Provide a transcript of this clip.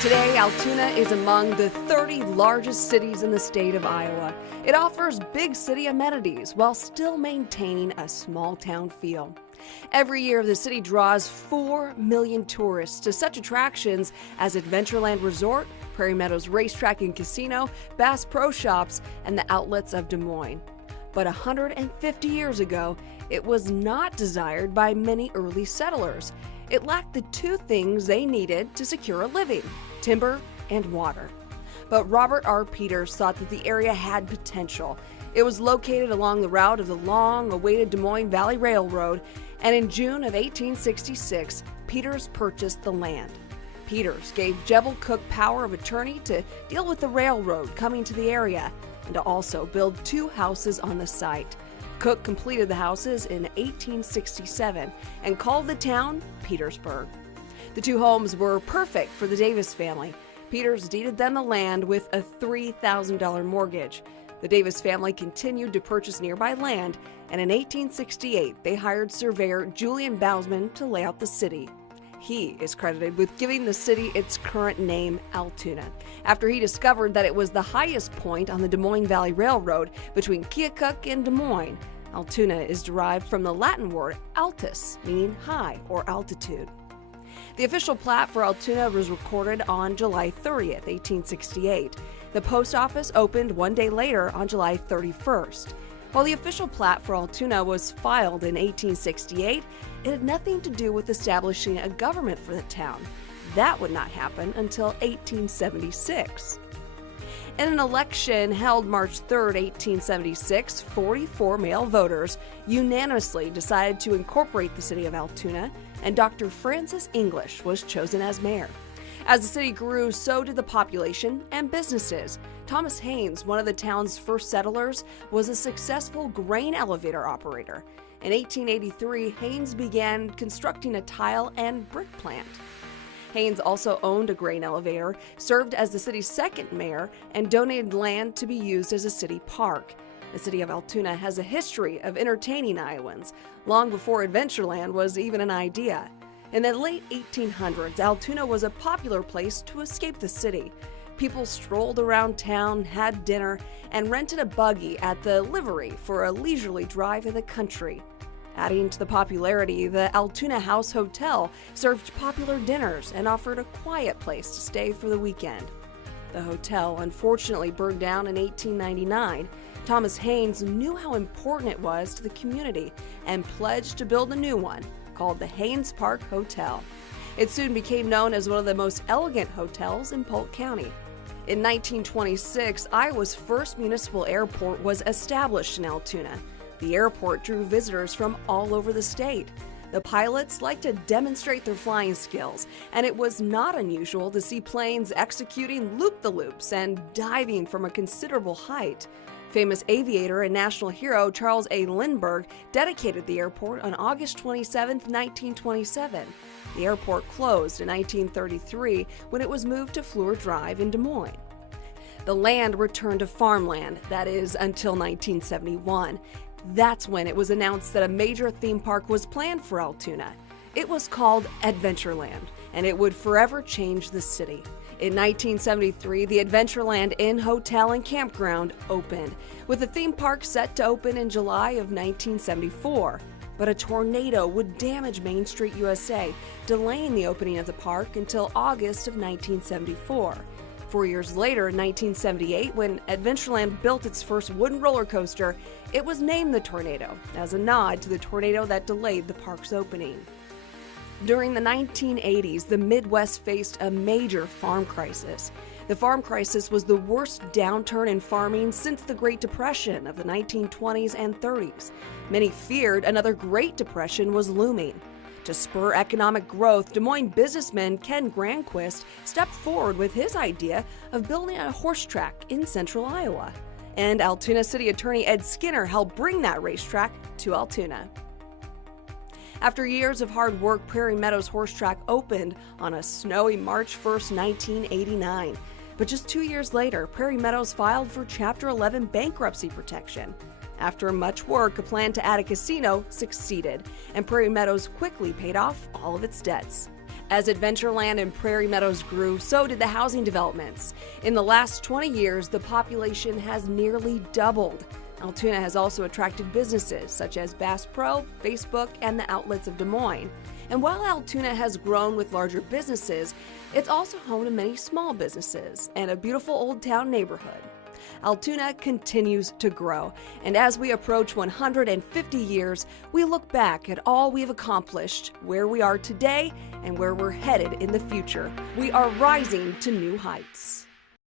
Today, Altoona is among the 30 largest cities in the state of Iowa. It offers big city amenities while still maintaining a small town feel. Every year, the city draws 4 million tourists to such attractions as Adventureland Resort, Prairie Meadows Racetrack and Casino, Bass Pro Shops, and the outlets of Des Moines. But 150 years ago, it was not desired by many early settlers. It lacked the two things they needed to secure a living: timber and water. But Robert R. Peters thought that the area had potential. It was located along the route of the long-awaited Des Moines Valley Railroad, and in June of 1866, Peters purchased the land. Peters gave Jebel Cook power of attorney to deal with the railroad coming to the area and to also build 2 houses on the site. Cook completed the houses in 1867 and called the town Petersburg. The 2 homes were perfect for the Davis family. Peters deeded them the land with a $3,000 mortgage. The Davis family continued to purchase nearby land, and in 1868 they hired surveyor Julian Bousman to lay out the city. He is credited with giving the city its current name, Altoona, after he discovered that it was the highest point on the Des Moines Valley Railroad between Keokuk and Des Moines. Altoona is derived from the Latin word altus, meaning high or altitude. The official plat for Altoona was recorded on July 30th, 1868. The post office opened one day later on July 31st. While the official plat for Altoona was filed in 1868, it had nothing to do with establishing a government for the town. That would not happen until 1876. In an election held March 3, 1876, 44 male voters unanimously decided to incorporate the city of Altoona, and Dr. Francis English was chosen as mayor. As the city grew, so did the population and businesses. Thomas Haynes, one of the town's first settlers, was a successful grain elevator operator. In 1883, Haynes began constructing a tile and brick plant. Haynes also owned a grain elevator, served as the city's second mayor, and donated land to be used as a city park. The city of Altoona has a history of entertaining Iowans, long before Adventureland was even an idea. In the late 1800s, Altoona was a popular place to escape the city. People strolled around town, had dinner, and rented a buggy at the livery for a leisurely drive in the country. Adding to the popularity, the Altoona House Hotel served popular dinners and offered a quiet place to stay for the weekend. The hotel unfortunately burned down in 1899. Thomas Haynes knew how important it was to the community and pledged to build a new one, called the Haynes Park Hotel. It soon became known as one of the most elegant hotels in Polk County. In 1926, Iowa's first municipal airport was established in Altoona. The airport drew visitors from all over the state. The pilots liked to demonstrate their flying skills, and it was not unusual to see planes executing loop-the-loops and diving from a considerable height. Famous aviator and national hero Charles A. Lindbergh dedicated the airport on August 27, 1927. The airport closed in 1933 when it was moved to Fleur Drive in Des Moines. The land returned to farmland, that is, until 1971. That's when it was announced that a major theme park was planned for Altoona. It was called Adventureland, and it would forever change the city. In 1973, the Adventureland Inn Hotel and Campground opened, with the theme park set to open in July of 1974. But a tornado would damage Main Street, USA, delaying the opening of the park until August of 1974. 4 years later, in 1978, when Adventureland built its first wooden roller coaster, it was named the Tornado, as a nod to the tornado that delayed the park's opening. During the 1980s, the Midwest faced a major farm crisis. The farm crisis was the worst downturn in farming since the Great Depression of the 1920s and 30s. Many feared another Great Depression was looming. To spur economic growth, Des Moines businessman Ken Granquist stepped forward with his idea of building a horse track in central Iowa. And Altoona City Attorney Ed Skinner helped bring that racetrack to Altoona. After years of hard work, Prairie Meadows Horse Track opened on a snowy March 1, 1989. But just 2 years later, Prairie Meadows filed for Chapter 11 bankruptcy protection. After much work, a plan to add a casino succeeded, and Prairie Meadows quickly paid off all of its debts. As Adventureland and Prairie Meadows grew, so did the housing developments. In the last 20 years, the population has nearly doubled. Altoona has also attracted businesses such as Bass Pro, Facebook, and the outlets of Des Moines. And while Altoona has grown with larger businesses, it's also home to many small businesses and a beautiful old town neighborhood. Altoona continues to grow, and as we approach 150 years, we look back at all we've accomplished, where we are today, and where we're headed in the future. We are rising to new heights.